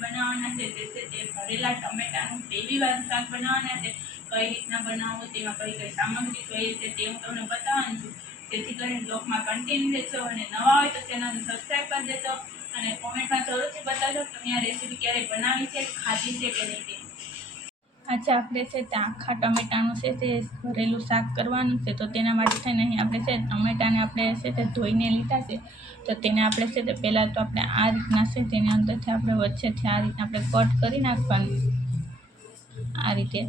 બનાવવાના છે તે છે તે ભરેલા ટમેટાનું ગ્રેવીવાળું શાક બનાવવાના છે। કઈ રીતના બનાવવું, તેમાં કઈ કઈ સામગ્રી જોઈએ છે તે હું તમને બતાવવાની છું। જેથી કરીને બ્લોગમાં કન્ટિન્યુ રહેજો અને નવા હોય તો ચેનલને સબસ્ક્રાઈબ કરી દેજો અને કોમેન્ટમાં જરૂરથી બતાવજો કે તમે આ રેસીપી ક્યારેય બનાવી છે, ખાધી છે કે નહીં। આજે આપણે છે તે આખા ટમેટાનું છે તે ભરેલું શાક કરવાનું છે। તો તેના માટે થઈને અહીં આપણે છે ટમેટાને આપણે છે તે ધોઈને લીધા છે। તો તેને આપણે છે તે પહેલાં તો આપણે આ રીતના છે તેની અંદરથી આપણે વચ્ચેથી આ રીતના આપણે કટ કરી નાખવાનું। આ રીતે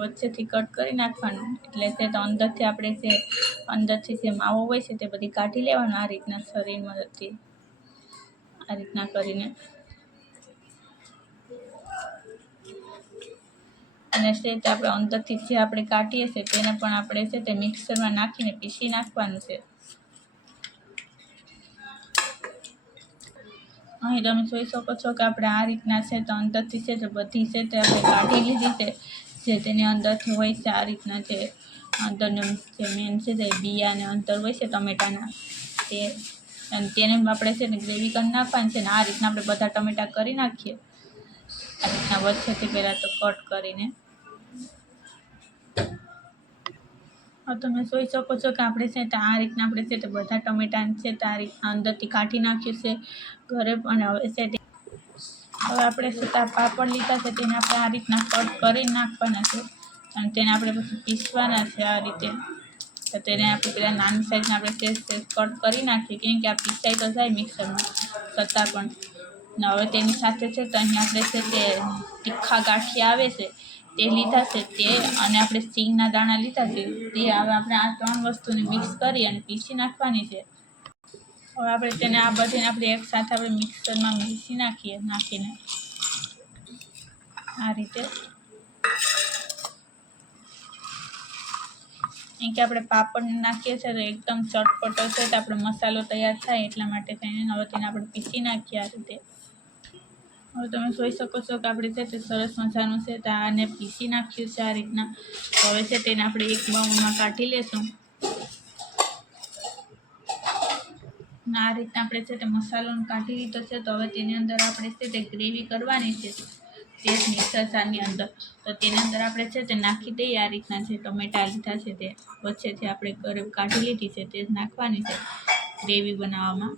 વચ્ચેથી કટ કરી નાખવાનું, એટલે છે તો અંદરથી આપણે જે માવો હોય છે તે બધી કાઢી લેવાનો આ રીતના શરીર મદદથી, આ રીતના કરીને। અને છે તે આપણે અંદરથી જે આપણે કાઢીએ છીએ તેને પણ આપણે છે તે મિક્સરમાં નાખીને પીસી નાખવાનું છે। અહીં તમે જોઈ શકો છો કે આપણે આ રીતના છે તો અંદરથી છે તે બધી છે તે આપણે કાઢી લીધી છે। જે તેની અંદરથી હોય છે આ રીતના જે અંદરનું જે મેન છે તે બિયા અને અંદર હોય છે ટમેટાના તે, અને તેને આપણે છે ને ગ્રેવી કરી નાખવાની છે। ને આ રીતના આપણે બધા ટમેટા કરી નાખીએ, આ રીતના વચ્ચેથી પહેલાં તો કટ કરીને। તમે જોઈ શકો છો કે આપણે છે તે આ રીતના આપણે છે તે બધા ટમેટાને છે તે આ રીતના અંદરથી કાઢી નાખ્યું છે ઘરે। અને હવે છે હવે આપણે છે તે પાપડ લીધા છે તેને આપણે આ રીતના કટ કરી નાખવાના છે અને તેને આપણે પછી પીસવાના છે આ રીતે। તો તેને આપણે પેલા નાની સાઈઝના આપણે સેજ કટ કરી નાખીએ, કેમ કે આ પીસાઈ તો જાય મિક્સરમાં છતાં પણ। ને હવે તેની સાથે છે તો અહીં આપણે છે તે તીખા ગાંઠિયા આવે છે તે લીધા છે તે, અને આપણે સિંગના દાણા લીધા છે તે। હવે આપણે આ ત્રણ વસ્તુને મિક્સ કરી અને પીસી નાખવાની છે। હવે આપણે તેને આ બધીને આપણે એક સાથે આપણે મિક્સરમાં પીસી નાખીને આ રીતે, કેમ કે આપણે પાપડ નાખીએ છીએ તો એકદમ ચટપટો છે તો આપણે મસાલો તૈયાર થાય એટલા માટે થઈને હવે તેને આપણે પીસી નાખીએ આ રીતે। હવે તમે જોઈ શકો છો કે આપણે છે તે સરસ મજાનું છે તો આને પીસી નાખ્યું છે આ રીતના। હવે છે તેને આપણે એક બાઉલમાં કાઢી લેશું। આ રીતના આપણે છે તે મસાલો કાઢી લીધો છે તો હવે તેની અંદર આપણે છે તે ગ્રેવી કરવાની છે તે જ મિક્સર જારની અંદર। તો તેની અંદર આપણે છે તે નાખી દઈએ આ રીતના જે ટમેટા લીધા છે તે વચ્ચેથી આપણે કાઢી લીધી છે તે જ નાખવાની છે ગ્રેવી બનાવવામાં।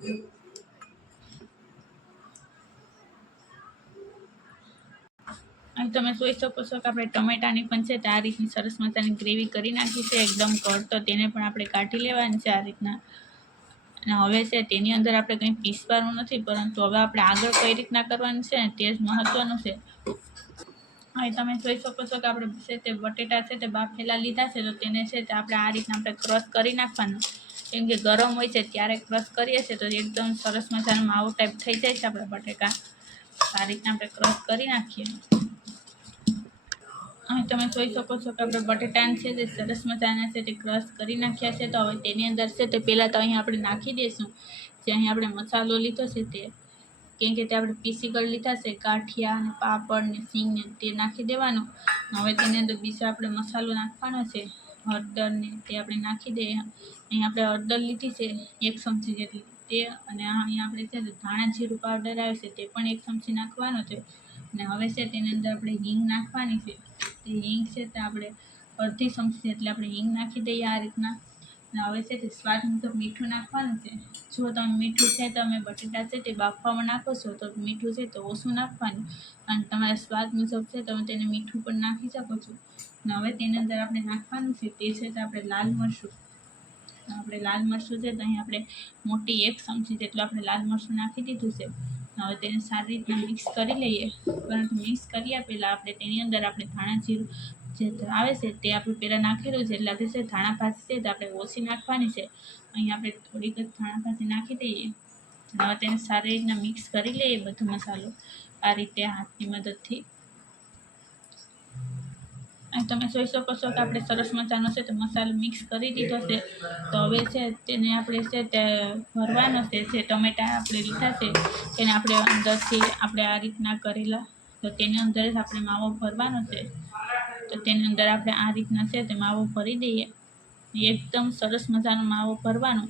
અહીં તમે જોઈ શકો છો કે આપણે ટમેટાની પણ છે તે આ રીતની સરસ મજાની ગ્રેવી કરી નાખી છે એકદમ કડ। તો તેને પણ આપણે કાઢી લેવાની છે આ રીતના। અને હવે છે તેની અંદર આપણે કંઈ પીસવાનું નથી, પરંતુ હવે આપણે આગળ કઈ રીતના કરવાનું છે ને તે જ મહત્ત્વનું છે। અહીં તમે જોઈ શકો છો કે આપણે છે તે બટેટા છે તે બાફેલા લીધા છે તો તેને છે તે આપણે આ રીતના આપણે ક્રશ કરી નાખવાનું, કેમ કે ગરમ હોય છે ત્યારે ક્રશ કરીએ છીએ તો એકદમ સરસ મજાનો માવો ટાઈપ થઈ જાય છે આપણા બટેકા। આ રીતના આપણે ક્રશ કરી નાખીએ। અહીં તમે જોઈ શકો છો કે આપણે બટેટાને છે તે સરસ મજાના છે તે ક્રશ કરી નાખ્યા છે। તો હવે તેની અંદર છે તે પહેલાં તો અહીં આપણે નાખી દઈશું જે અહીં આપણે મસાલો લીધો છે તે, કેમ કે તે આપણે પીસી કરી લીધા છે ગાંઠિયા અને પાપડ ને સિંગ ને તે નાખી દેવાનું। હવે તેની અંદર બીજો આપણે મસાલો નાખવાનો છે હળદર ને તે આપણે નાખી દઈએ। અહીં આપણે હળદર લીધી છે 1 ચમચી જેટલી તે, અને અહીં આપણે છે ધાણા જીરું પાવડર આવે છે તે પણ 1 ચમચી નાખવાનો છે। અને હવે છે તેની અંદર આપણે હિંગ નાખવાની છે, તે હિંગ છે તે આપણે અડધી ચમચી જેટલી આપણે હિંગ નાખી દઈએ આ રીતના। અને હવે છે તે સ્વાદ મુજબ મીઠું નાખવાનું છે। જો તમે મીઠું છે તમે બટેટા છે તે બાફવામાં નાખો છો તો મીઠું છે તો ઓછું નાખવાનું, અને તમારા સ્વાદ મુજબ છે તમે તેને મીઠું પણ નાખી શકો છો। અને હવે તેની અંદર આપણે નાખવાનું છે તે છે તો આપણે લાલ મરચું, આપણે લાલ મરચું છે તો અહીં આપણે મોટી 1 ચમચી જેટલું આપણે લાલ મરચું નાખી દીધું છે। હવે તેને સારી રીતના મિક્સ કરી લઈએ, પરંતુ મિક્સ કર્યા પહેલાં આપણે તેની અંદર આપણે ધાણા જીરું જે આવે છે તે આપણે પહેલાં નાખેલું છે, એટલે છે ધાણા ભાજી છે તો આપણે ઓછી નાખવાની છે। અહીં આપણે થોડીક જ ધાણા ભાજી નાખી દઈએ। હવે તેને સારી રીતના મિક્સ કરી લઈએ બધો મસાલો આ રીતે હાથની મદદથી। અહીં તમે જોઈ શકો છો કે આપણે સરસ મજાનો છે તો મસાલો મિક્સ કરી દીધો છે। તો હવે છે તેને આપણે છે તે ભરવાનો છે, જે ટમેટા આપણે લીધા છે તેને આપણે અંદરથી આપણે આ રીતના કરેલા તો તેની અંદર જ આપણે માવો ભરવાનો છે। તો તેની અંદર આપણે આ રીતના છે તે માવો ભરી દઈએ, એકદમ સરસ મજાનો માવો ભરવાનો।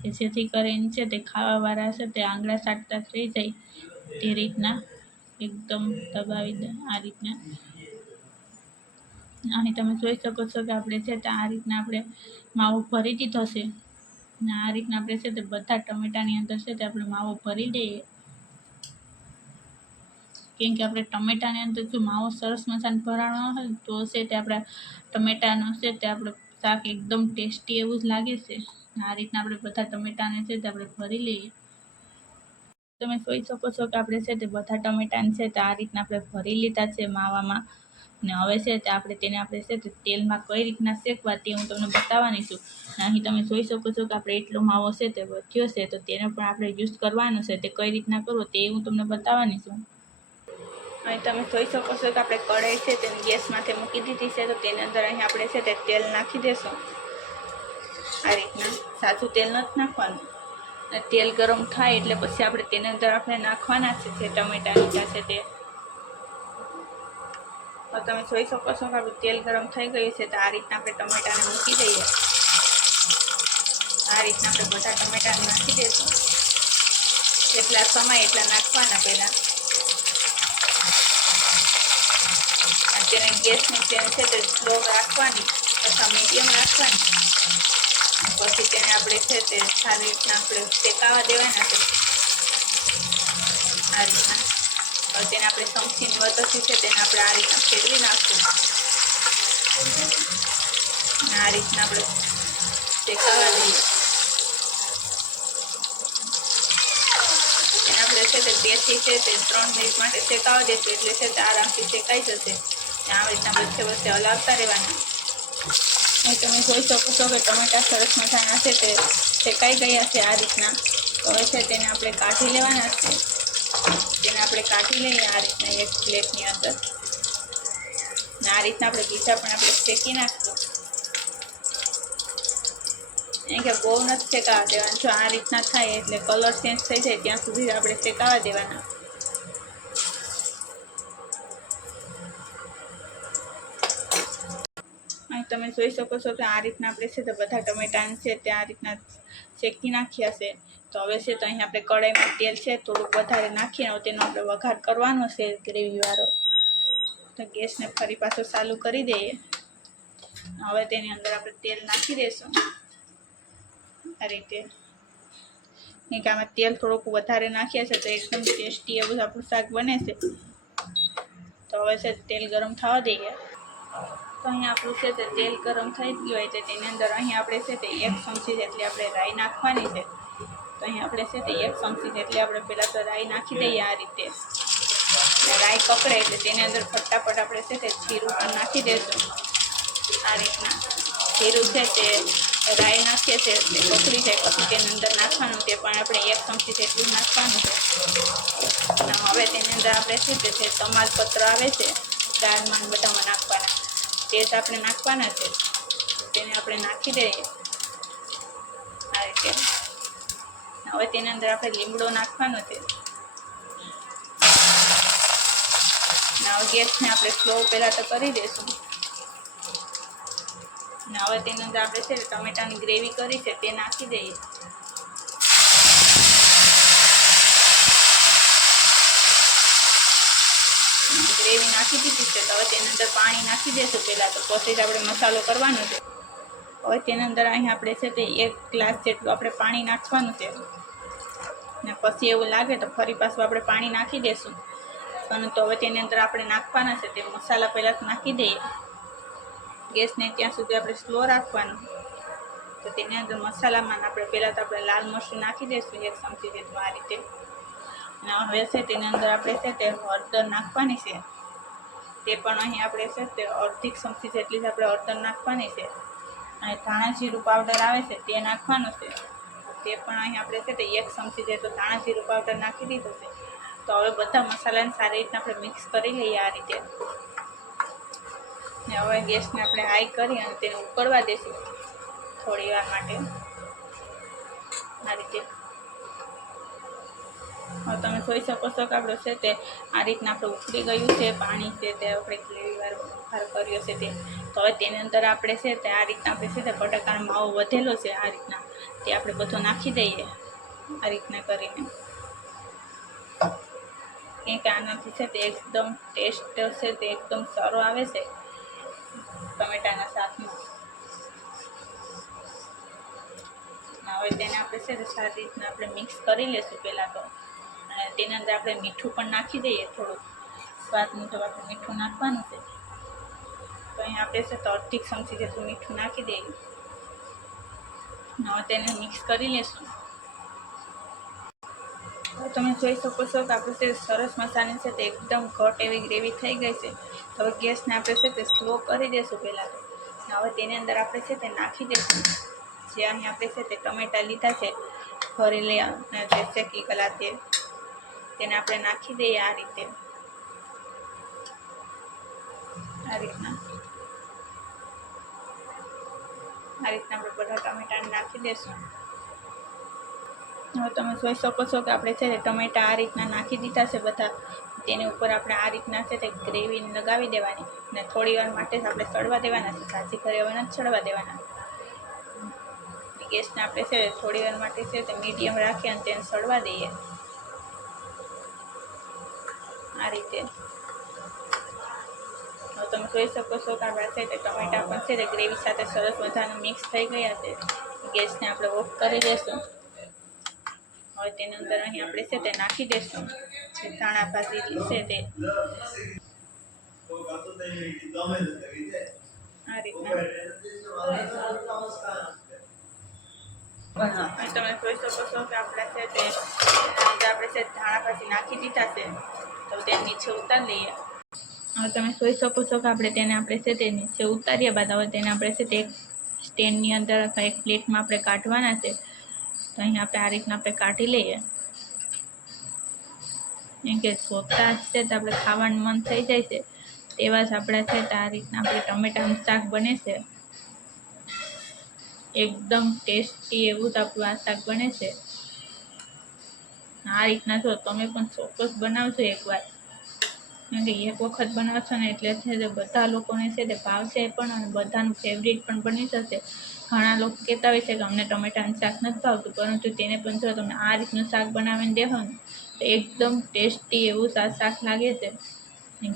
કે જેથી કરીને છે તે ખાવાવાળા છે તે આંગળા ચાટતા થઈ જાય તે રીતના એકદમ દબાવી દે આ રીતના. અહીં તમે જોઈ શકો છો કે આપણે છે તે આ રીતના આપણે માવો ભરી દીધો છે ને આ રીતના આપણે છે તે બધા ટમેટાની અંદર છે તે આપણે માવો ભરી દઈએ. કેમ કે આપણે ટમેટાની અંદર જો માવો સરસ મજાનો ભરાણો હોય તો છે તે આપણા ટમેટાનો છે તે આપણે શાક એકદમ ટેસ્ટી એવું જ લાગે છે. આ રીતના આપણે બધા ટમેટાને છે તે આપણે ભરી લઈએ. તમે જોઈ શકો છો કે આપણે છે તે બધા ટમેટાને છે તે આ રીતના આપણે ભરી લીધા છે માવામાં. ને હવે છે તે આપણે છે તે તેલમાં કઈ રીતના શેકવા તે હું તમને બતાવવાની છું. અહીં તમે જોઈ શકો છો કે આપણે એટલો માવો છે તે વધ્યો છે તો તેને પણ આપણે યુઝ કરવાનો છે. તે કઈ રીતના કરવો તે હું તમને બતાવવાની છું. અહીં તમે જોઈ શકો છો કે આપણે કઢાઈ છે તેને ગેસમાંથી મૂકી દીધી છે તો તેની અંદર અહીં આપણે છે તે તેલ નાખી દઈશું. આ રીતના સાચું તેલ નથી નાખવાનું. અને તેલ ગરમ થાય એટલે પછી આપણે તેની અંદર આપણે નાખવાના છે જે ટમેટા લીધા છે તે. તો તમે જોઈ શકો છો કે આપણું તેલ ગરમ થઈ ગયું છે તો આ રીતના આપણે ટમેટાને મૂકી દઈએ. આ રીતના આપણે બધા ટમેટાને નાખી દઈશું. જેટલા સમય એટલા નાખવાના પહેલાં. તેને ગેસની ફ્લેમ છે તે સ્લો રાખવાની અથવા મીડિયમ રાખવાની. પછી તેને આપણે છે તે સારી રીતના આપણે શેકાવા દેવાના છે આ રીતના. હવે તેને આપણે ચમચીની મદદથી છે તેને આપણે આ રીતના ફેરવી નાખશું. આ રીતના આપણે શેકાવા દઈએ. તેને આપણે છે તે 2 થી છે તે 3 મિનિટ માટે શેકાવા દઈશું એટલે છે તે આરામથી શેકાઈ જશે. આવી રીતના વચ્ચે વચ્ચે હલાવતા રહેવાના. અહીં તમે જોઈ શકો છો કે ટમેટા સરસ મજાના છે તે શેકાઈ ગયા છે આ રીતના. તો હવે છે તેને આપણે કાઢી લેવાના છે. તેને આપણે કાઢી લઈએ આ રીતના એક પ્લેટની અંદર. ને આ રીતના આપણે બીજા પણ આપણે શેકી નાખશું. એમ કે બહુ નથી શેકાવા દેવાના. જો આ રીતના થાય એટલે કલર ચેન્જ થઈ જાય ત્યાં સુધી આપણે શેકાવા દેવાના. તમે જોઈ શકો છો કે આ રીતના આપણે છે તો બધા ટમેટાને છે તે આ રીતના શેકી નાખ્યા છે. તો હવે છે તો અહીં આપણે કઢાઈમાં તેલ છે થોડુંક વધારે નાખીને તેનો આપણે વઘાર કરવાનો છે ગ્રેવીવાળો. તો ગેસને ફરી પાછો ચાલુ કરી દઈએ. હવે તેની અંદર આપણે તેલ નાખી દઈશું આ રીતે. કેમ કે આમાં તેલ થોડુંક વધારે નાખ્યા છે તો એકદમ ટેસ્ટી એવું આપણું શાક બને છે. તો હવે છે તેલ ગરમ થવા દઈએ. તો અહીં આપણું છે તે તેલ ગરમ થઈ ગયું હોય તો તેની અંદર અહીં આપણે છે તે 1 ચમચી જેટલી આપણે રાઈ નાખવાની છે. તો અહીં આપણે છે તે 1 ચમચી જેટલી આપણે પહેલાં તો રાઈ નાખી દઈએ આ રીતે. રાઈ પકડે એટલે તેની અંદર ફટાફટ આપણે છે તે જીરું પણ નાખી દઈશું આ રીતના. જીરું છે તે રાઈ નાખીએ છે તે પકડી જાય પછી તેની અંદર નાખવાનું તે પણ આપણે 1 ચમચી જેટલું નાખવાનું છે. હવે તેની અંદર આપણે છે તે તમાલપત્ર આવે છે દાળમાં બધામાં નાખવાના તે જ આપણે નાખવાના છે. તેને આપણે નાખી દઈએ આ રીતે. હવે તેની અંદર આપણે લીમડો નાખવાનો છે. હવે ગેસને આપણે સ્લો પહેલાં તો કરી દઈશું. ને હવે તેની અંદર આપણે છે ટમેટાની ગ્રેવી કરી છે તે નાખી દઈએ. ગ્રેવી નાખી દીધી છે તો હવે તેની અંદર પાણી નાખી દઈશું પહેલાં તો પછી જ આપણે મસાલો કરવાનો છે. હવે તેની અંદર અહીં આપણે છે તે 1 ગ્લાસ જેટલું આપણે પાણી નાખવાનું છે. ને પછી એવું લાગે તો ફરી પાછું આપણે પાણી નાખી દઈશું. પરંતુ હવે તેની અંદર આપણે નાખવાના છે તે મસાલા પહેલાં નાખી દઈએ. ગેસને ત્યાં સુધી આપણે સ્લો રાખવાનું. તો તેની અંદર મસાલામાં આપણે પહેલાં તો આપણે લાલ મરચું નાખી દઈશું 1 ચમચી જેટલું આ રીતે. અને હવે છે તેની અંદર આપણે છે તે હળદર નાખવાની છે. તે પણ અહીં આપણે છે તે 1/2 ચમચી જેટલી જ આપણે હળદર નાખવાની છે. અને ધાણા જીરું પાવડર આવે છે તે નાખવાનું છે. તે પણ અહીં આપણે છે તે 1 ચમચી જેટલું ધાણા જીરું પાવડર નાખી દીધું છે. તો હવે બધા મસાલાને સારી રીતના આપણે મિક્સ કરી લઈએ આ રીતે. ને હવે ગેસને આપણે હાઈ કરી અને તેને ઉકળવા દઈશું થોડી વાર માટે આ રીતે. હવે તમે જોઈ શકો છો કે આપણું છે તે આ રીતના આપણે ઉકળી ગયું છે. પાણી છે તે આપણે ગ્રેવીવાળો વઘાર કર્યો છે તે. તો હવે તેની અંદર આપણે છે તે આ રીતના આપણે છે તે બટાકાનો માવો વધેલો છે આ રીતના તે આપણે બધું નાખી દઈએ આ રીતના કરીને, કેમ કે આનાથી છે તે એકદમ ટેસ્ટ છે તે એકદમ સારો આવે છે ટમેટાના શાકમાં. હવે તેને આપણે છે સારી રીતના આપણે મિક્સ કરી લેશું પહેલાં તો, અને તેની અંદર આપણે મીઠું પણ નાખી દઈએ, થોડુંક સ્વાદ મુજબ આપણે મીઠું નાખવાનું છે. તો અહીં આપણે છે તો 1.5 ચમચી જેટલું મીઠું નાખી દઈએ. હવે તેને મિક્સ કરી લેશું. તમે જોઈ શકો છો કે આપણે છે સરસ મસાલાની છે તે એકદમ ઘટ એવી ગ્રેવી થઈ ગઈ છે. હવે ગેસને આપણે છે તે સ્લો કરી દઈશું પહેલાં તો. હવે તેની અંદર આપણે છે તે નાખી દઈશું જે અહીં આપણે છે તે ટમેટા લીધા છે ભરેલી અને જે શેકી ગયેલા તેને આપણે નાખી દઈએ આ રીતના આપણે બધા ટમેટાને નાખી દઈશું. હવે તમે જોઈ શકો છો કે આપણે છે ટમેટા આ રીતના નાખી દીધા છે બધા. તેની ઉપર આપણે આ રીતના છે તે ગ્રેવી લગાવી દેવાની અને થોડી વાર માટે આપણે સળવા દેવાના છે. સાચી કરવાના જ સળવા દેવાના. ગેસને આપણે છે થોડી વાર માટે છે તે મીડિયમ રાખી અને તેને સળવા દઈએ આ રીતે. હવે તમે જોઈ શકો છો કે આપણા છે તે ટમેટા પણ છે તે ગ્રેવી સાથે સરસ મજાનું મિક્સ થઈ ગયા છે. ગેસને આપણે ઓફ કરી દઈશું. હવે તેની અંદર અહીં આપણે છે તે નાખી દઈશું જે ધાણા ભાજી છે તે આ રીતના. તમે જોઈ શકો છો કે આપણે છે તે ધાણા ભાજી નાખી દીધા છે તો તે નીચે ઉતારી લઈએ. હવે તમે જોઈ શકો છો કે આપણે છે તે નીચે ઉતાર્યા બાદ હવે તેને આપણે છે તે એક સ્ટેન્ડની અંદર અથવા એક પ્લેટમાં આપણે કાઢવાના છે. તો અહીં આપણે આ રીતના આપણે કાઢી લઈએ. કેમ કે જોતા જ છે તો આપણે ખાવાનું મન થઈ જાય છે. તેવા જ આપણે છે તો આ રીતના આપણે ટમેટાનું શાક બને છે. એકદમ ટેસ્ટી એવું જ આપણું આ શાક બને છે. આ રીતના જો તમે પણ ચોક્કસ બનાવજો એકવાર. કેમ કે એક વખત બનાવશો ને એટલે છે તે બધા લોકોને છે તે ભાવશે પણ અને બધાનું ફેવરિટ પણ બની જશે. ઘણા લોકો કહેતા હોય છે કે અમને ટમેટાનું શાક નથી ભાવતું, પરંતુ તેને પણ જો તમે આ રીતનું શાક બનાવીને દેખો ને તો એકદમ ટેસ્ટી એવું શાક લાગે છે.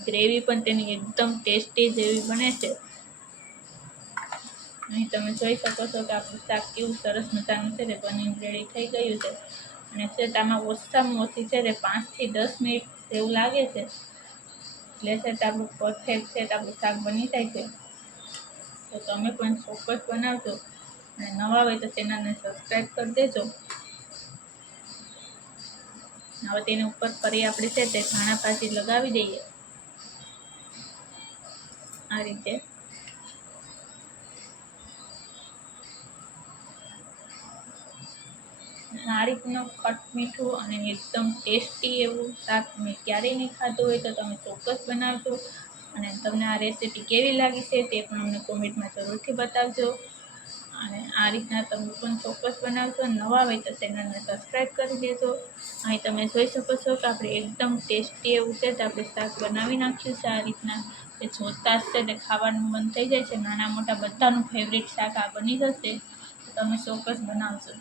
ગ્રેવી પણ તેની એકદમ ટેસ્ટી જેવી બને છે. અહીં તમે જોઈ શકો છો કે આપણું શાક કેવું સરસ મજાનું છે તે બનીને રેડી થઈ ગયું છે. અને છે આમાં ઓછામાં ઓછી છે તે 5 થી 10 મિનિટ એવું લાગે છે. એટલે છે તે આપણું પરફેક્ટ છે તે આપણું શાક બની જાય છે. તો તમે પણ ચોક્કસ બનાવજો અને નવા હોય તો ચેનલને સબસ્ક્રાઈબ કરી દેજો. હવે તેની ઉપર ફરી આપણે છે તે ધાણા ભાજી લગાવી દઈએ આ રીતે. આ રીતનું ખટ મીઠું અને એકદમ ટેસ્ટી એવું શાક મેં ક્યારેય નહીં ખાધું હોય તો તમે ચોક્કસ બનાવજો. અને તમને આ રેસીપી કેવી લાગી છે તે પણ અમને કોમેન્ટમાં જરૂરથી બતાવજો. અને આ રીતના તમે પણ ચોક્કસ બનાવજો. નવા હોય તો ચેનલને સબસ્ક્રાઈબ કરી દેજો. અહીં તમે જોઈ શકો છો કે આપણે એકદમ ટેસ્ટી એવું છે તો આપણે શાક બનાવી નાખ્યું છે આ રીતના. તે જોતા જ છે તે ખાવાનું મન થઈ જાય છે. નાના મોટા બધાનું ફેવરિટ શાક આ બની જશે. તમે ચોક્કસ બનાવજો.